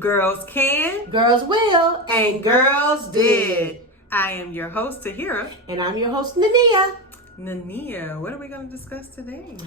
Girls Can, Girls Will, and Girls Did. I am your host, Tahira. And I'm your host, Nania. Nania, what are we going to discuss today?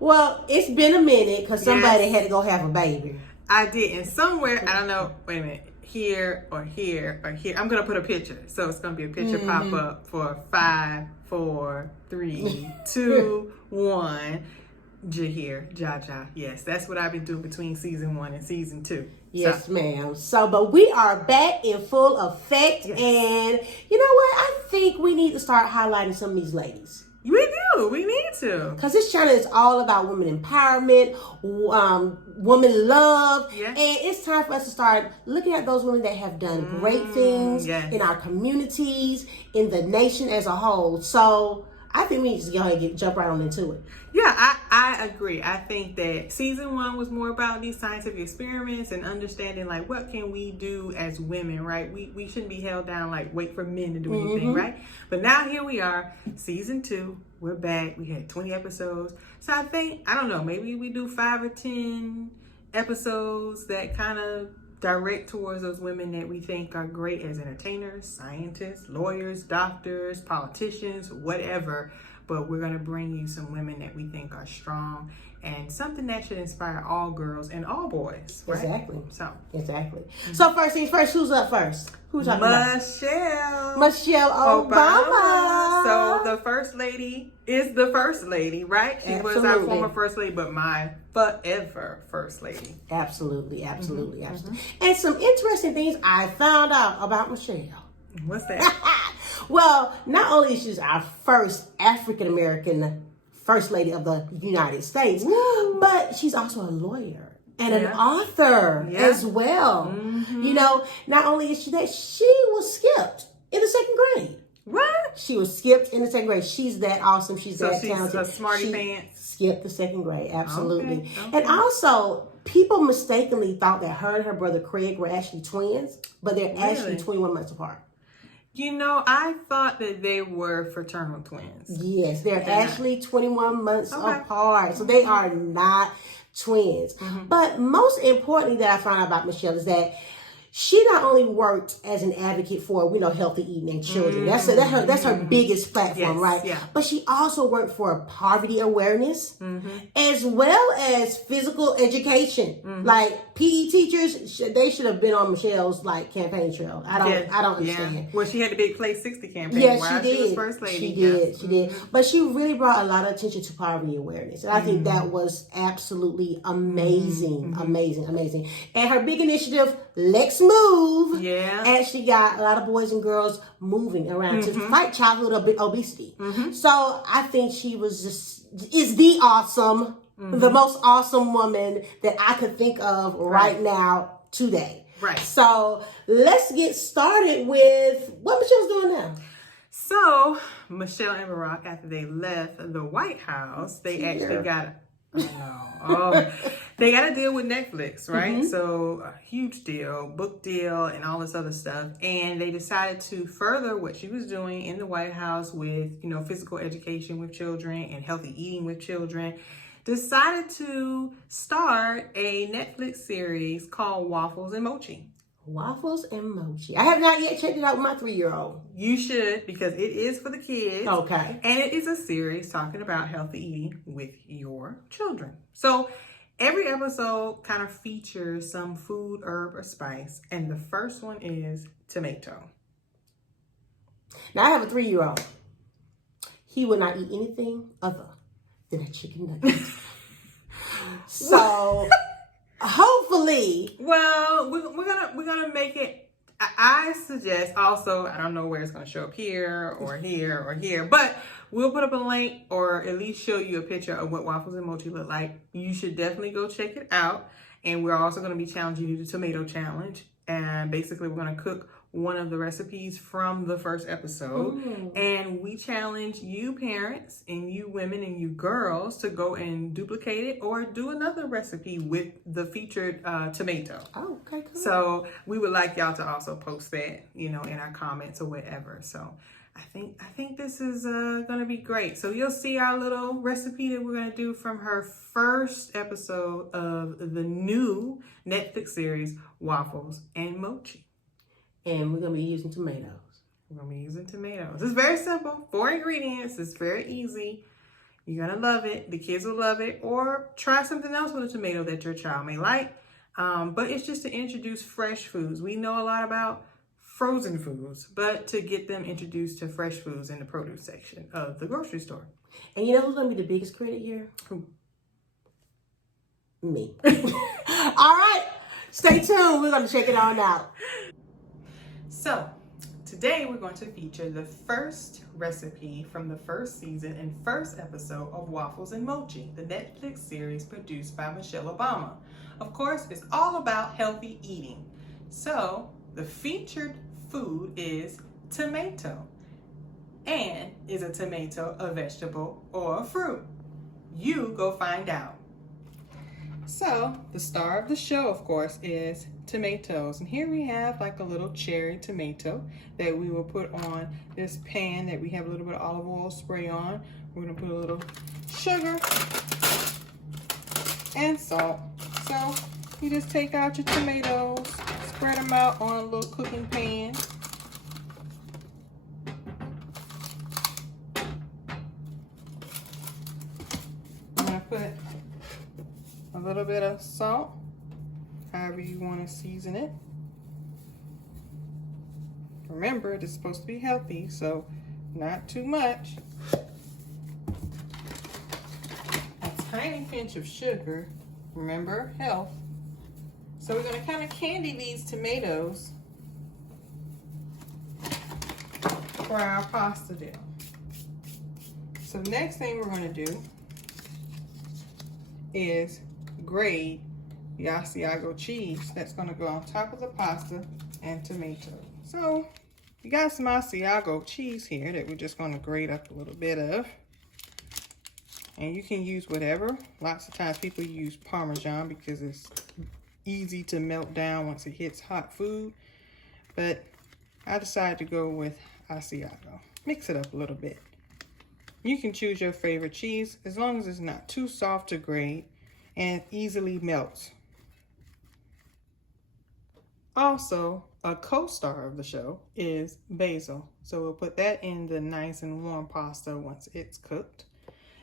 Well, it's been a minute because somebody had to go have a baby. I did. And somewhere, I don't know, wait a minute, here or here or here. I'm going to put a picture. So it's going to be a picture pop up for 5, 4, 3, 2, 1. Jahir, Jaja. Yes, that's what I've been doing between season 1 and season 2. Yes, ma'am. So, but we are back in full effect. Yes. And you know what? I think we need to start highlighting some of these ladies. We do. We need to. Because this channel is all about women empowerment, woman love. Yeah. And it's time for us to start looking at those women that have done great things in our communities, in the nation as a whole. So I think we need to go ahead and jump right on into it. Yeah, I agree. I think that season 1 was more about these scientific experiments and understanding, like, what can we do as women, right? We shouldn't be held down, like, wait for men to do anything, right? But now here we are, season 2. We're back. We had 20 episodes. So I think, I don't know, maybe we do 5 or 10 episodes that kind of direct towards those women that we think are great as entertainers, scientists, lawyers, doctors, politicians, whatever. But we're going to bring you some women that we think are strong and something that should inspire all girls and all boys. Right? Exactly. Exactly. So first things first, who's up first? Who's talking about? Michelle Obama. So the first lady is the first lady, right? She was our former first lady, but my forever first lady. Absolutely. And some interesting things I found out about Michelle. What's that? Well, not only is she our first African-American first lady of the United States, but she's also a lawyer and an author as well. You know, not only is she that, she was skipped in the 2nd grade. What? She was skipped in the 2nd grade. She's that awesome. She's that talented. She's a smarty pants. Skipped the 2nd grade, absolutely. Okay. And also, people mistakenly thought that her and her brother Craig were actually twins, but they're actually 21 months apart. You know, I thought that they were fraternal twins. Yes, they're actually 21 months apart. So they are not twins. But most importantly that I found out about Michelle is that she not only worked as an advocate for, healthy eating and children. That's her biggest platform, right? Yeah. But she also worked for poverty awareness as well as physical education. Like PE teachers, they should have been on Michelle's campaign trail. I don't understand. Yeah. Well, she had the big Play 60 campaign. Yeah, while she did. She was first lady. She did. But she really brought a lot of attention to poverty awareness. And I think that was absolutely amazing. Amazing. And her big initiative, Let's Move, actually got a lot of boys and girls moving around to fight childhood obesity. So I think she is the awesome, the most awesome woman that I could think of right now today. Right. So let's get started with what Michelle's doing now. So Michelle and Barack, after they left the White House, they actually got they got a deal with Netflix, right? So a huge deal, book deal, and all this other stuff. And they decided to further what she was doing in the White House with, physical education with children and healthy eating with children. Decided to start a Netflix series called Waffles and Mochi. Waffles and Mochi. I have not yet checked it out with my 3-year-old. You should, because it is for the kids. Okay. And it is a series talking about healthy eating with your children. So every episode kind of features some food, herb, or spice. And the first one is tomato. Now, I have a 3-year-old. He will not eat anything other than a chicken nugget. So hopefully, well, we're gonna make it. I suggest also, I don't know where it's gonna show up, here or here or here, but we'll put up a link or at least show you a picture of what Waffles and Mochi look like. You should definitely go check it out. And we're also gonna be challenging you to the tomato challenge. And basically, we're gonna cook one of the recipes from the first episode. And we challenge you parents and you women and you girls to go and duplicate it or do another recipe with the featured tomato. Oh, okay, cool. So we would like y'all to also post that, in our comments or whatever. So I think this is gonna be great. So you'll see our little recipe that we're gonna do from her first episode of the new Netflix series, Waffles and Mochi. And we're gonna be using tomatoes. We're gonna be using tomatoes. It's very simple, 4 ingredients. It's very easy. You're gonna love it. The kids will love it. Or try something else with a tomato that your child may like. But it's just to introduce fresh foods. We know a lot about frozen foods, but to get them introduced to fresh foods in the produce section of the grocery store. And you know who's gonna be the biggest critic here? Who? Me. All right, stay tuned. We're gonna check it on out. So today we're going to feature the first recipe from the first season and first episode of Waffles and Mochi, the Netflix series produced by Michelle Obama. Of course, it's all about healthy eating. So the featured food is tomato. And is a tomato a vegetable or a fruit? You go find out. So the star of the show, of course, is tomatoes. And here we have like a little cherry tomato that we will put on this pan that we have a little bit of olive oil spray on. We're gonna put a little sugar and salt. So you just take out your tomatoes, spread them out on a little cooking pan. I'm gonna put a little bit of salt, however you want to season it. Remember, it's supposed to be healthy, so not too much. A tiny pinch of sugar. Remember, health. So we're going to kind of candy these tomatoes for our pasta dill. So next thing we're going to do is grate the Asiago cheese that's going to go on top of the pasta and tomato. So we got some Asiago cheese here that we're just going to grate up a little bit of. And you can use whatever. Lots of times people use Parmesan because it's easy to melt down once it hits hot food. But I decided to go with Asiago. Mix it up a little bit. You can choose your favorite cheese as long as it's not too soft to grate and easily melts. Also, a co-star of the show is basil. So we'll put that in the nice and warm pasta once it's cooked.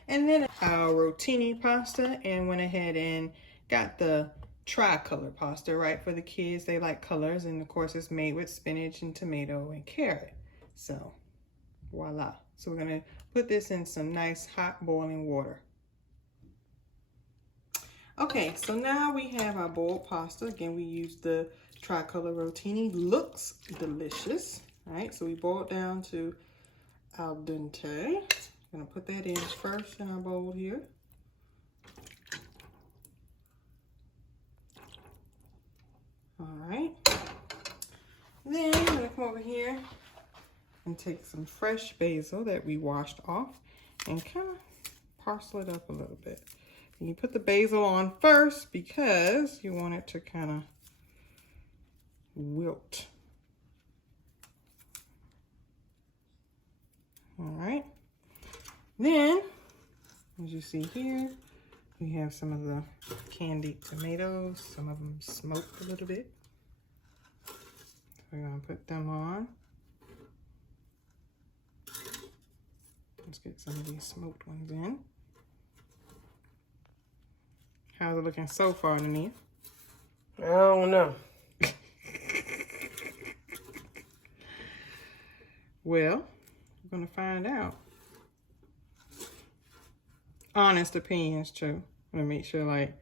And then our rotini pasta, and went ahead and got the tricolor pasta, right, for the kids. They like colors, and of course it's made with spinach and tomato and carrot. So voila. So we're gonna put this in some nice hot boiling water. Okay, so now we have our boiled pasta. Again, we used the tricolor rotini. Looks delicious. All right, so we boiled down to al dente. I'm gonna put that in first in our bowl here. All right. Then I'm gonna come over here and take some fresh basil that we washed off and kind of parcel it up a little bit. And you put the basil on first because you want it to kind of wilt. All right. Then, as you see here, we have some of the candied tomatoes. Some of them smoked a little bit. So we're gonna put them on. Let's get some of these smoked ones in. How's it looking so far underneath? I don't know. Well, we're gonna find out. Honest opinions, too. I'm gonna make sure, like,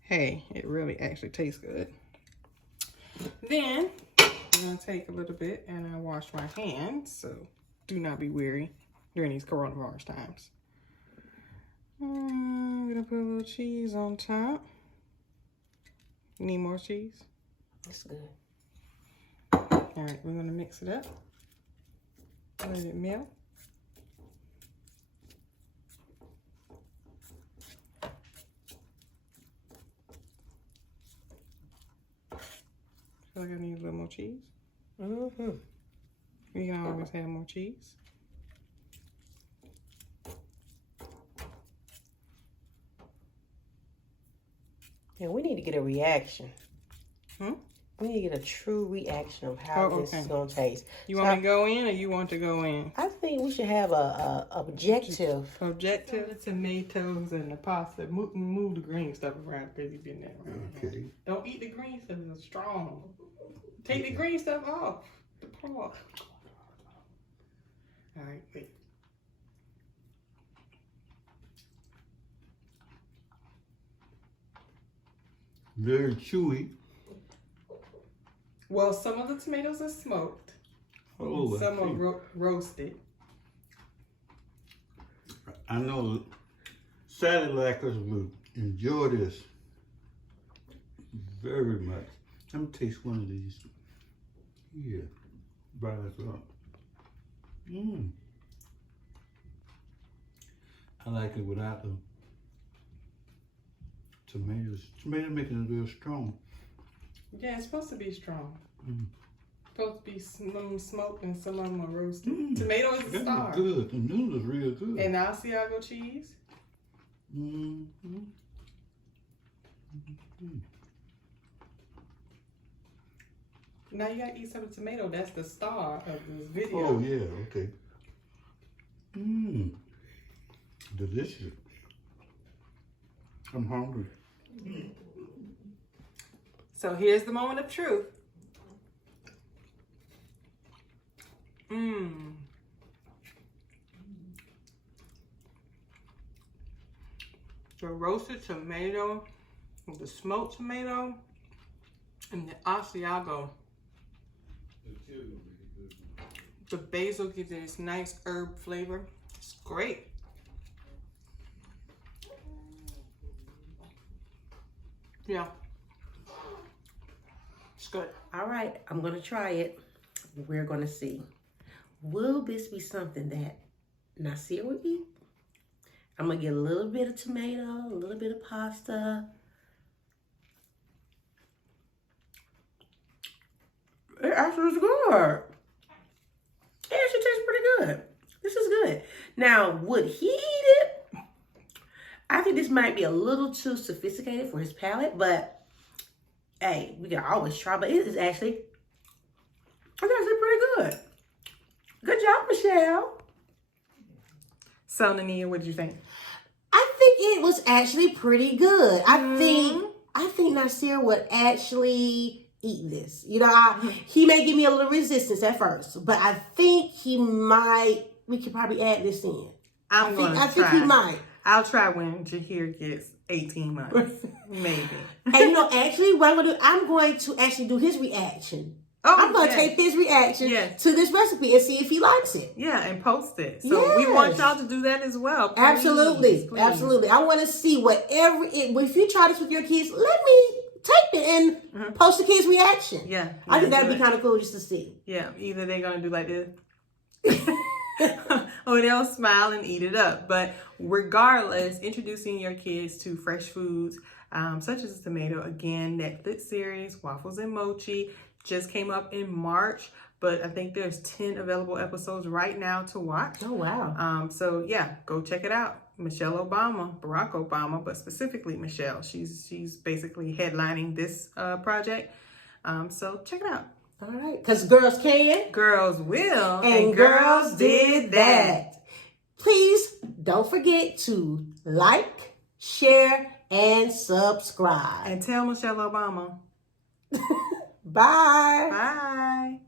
hey, it really actually tastes good. Then I'm gonna take a little bit and I wash my hands, so do not be weary during these coronavirus times. I'm gonna put a little cheese on top. Need more cheese? That's good. All right, we're gonna mix it up. Let it melt. Feel like I need a little more cheese. Mm-hmm. You can always have more cheese. Yeah, we need to get a reaction. We need to get a true reaction of how this is going to taste. You want me to go in or you want to go in? I think we should have a objective. Objective? The tomatoes and the pasta. Move the green stuff around because you've been there. Okay. Don't eat the green stuff. It's strong. Take the green stuff off. The pork. All right, wait. Very chewy. Well, some of the tomatoes are smoked. Oh, some are roasted. I know Sally Lackers will enjoy this very much. Let me taste one of these. Yeah, bite it up. I like it without the tomatoes. Tomatoes making it real strong. Yeah, it's supposed to be strong. Supposed to be some smoked and some of them are roasted. Tomato is the star. Good. The noodles are real good. And Asiago cheese. Now you gotta eat some of the tomato. That's the star of this video. Oh yeah, okay. Delicious. I'm hungry. So here's the moment of truth. The roasted tomato, the smoked tomato, and the Asiago. The basil gives it this nice herb flavor. It's great. Yeah. It's good. All right, I'm going to try it. We're going to see. Will this be something that Nasir would eat? I'm going to get a little bit of tomato, a little bit of pasta. It actually is good. It actually tastes pretty good. This is good. Now, would he eat it? I think this might be a little too sophisticated for his palate, but hey, we can always try. But it's actually pretty good. Good job, Michelle. So, Nania, what did you think? I think it was actually pretty good. I think Nasir would actually eat this. You know, he may give me a little resistance at first, but I think we could probably add this in. I think he might. I'll try when Jahir gets 18 months. Maybe. And actually what I'm going to actually do his reaction. I'm going to take his reaction to this recipe and see if he likes it. Yeah, and post it. So we want y'all to do that as well. Please, absolutely. Please. Absolutely. I want to see if you try this with your kids, let me tape it and post the kids' reaction. Yeah. I think that would be kind of cool just to see. Yeah. Either they're going to do like this or they'll smile and eat it up. But regardless, introducing your kids to fresh foods such as tomato, again, Netflix series, Waffles and Mochi, just came up in March, but I think there's 10 available episodes right now to watch. Oh, wow. So yeah, go check it out. Michelle Obama, Barack Obama, but specifically Michelle. She's basically headlining this project. So check it out. All right, because girls can. Girls will. And girls did that. Please don't forget to like, share, and subscribe. And tell Michelle Obama. Bye. Bye.